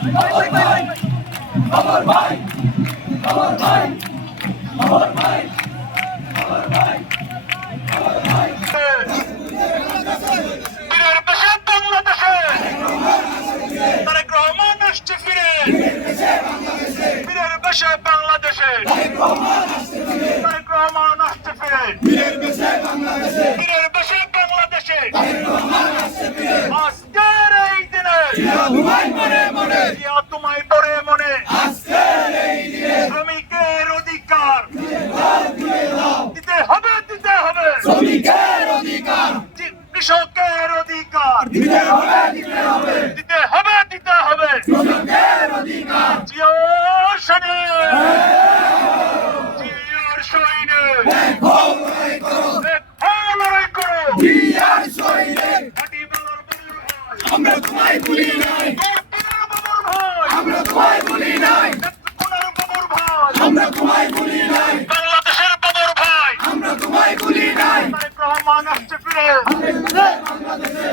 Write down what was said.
আমার ভাই, আমার ভাই, আমার ভাই, আমার ভাই, আমার ভাই। বীরের বেশে বাংলাদেশে তারেক রহমান আসছে ফিরে। বীরের বেশে বাংলাদেশে তারেক রহমান আসছে ফিরে। বীরের বেশে বাংলাদেশে, বীরের বেশে বাংলাদেশে তারেক রহমান আসছে ফিরে। আজকের এই দিনে জিয়া তোমায় মনে মনে, জিয়া তোমায় পড়ে মনে। আজকের এই দিনে শ্রমিকের অধিকার দিতে দাও, দিতে হবে, দিতে হবে। শ্রমিকের অধিকার কৃষকের অধিকার দিতে হবে, দিতে হবে, দিতে হবে, দিতে হবে। শ্রমিকের অধিকার। জিয়ার সৈনে, জিয়ার সৈনে, দেখো লড়াই করো, লড়াই করো। জিয়ার সৈনিক, হাঁটি বাংলার বাবুর ভাই, আমরা তোমায় ভুলি নাই, নেত্রকোনার বাবুর ভাই, আমরা তোমায় ভুলি নাই, নেত্রকোনার বাবুর ভাই, আমরা তোমায় ভুলি নাই, বাংলাদেশের বাবুর ভাই। আমরা তোমায় ভুলি নাই। তারেক রহমান আসছে ফিরে। বাংলাদেশে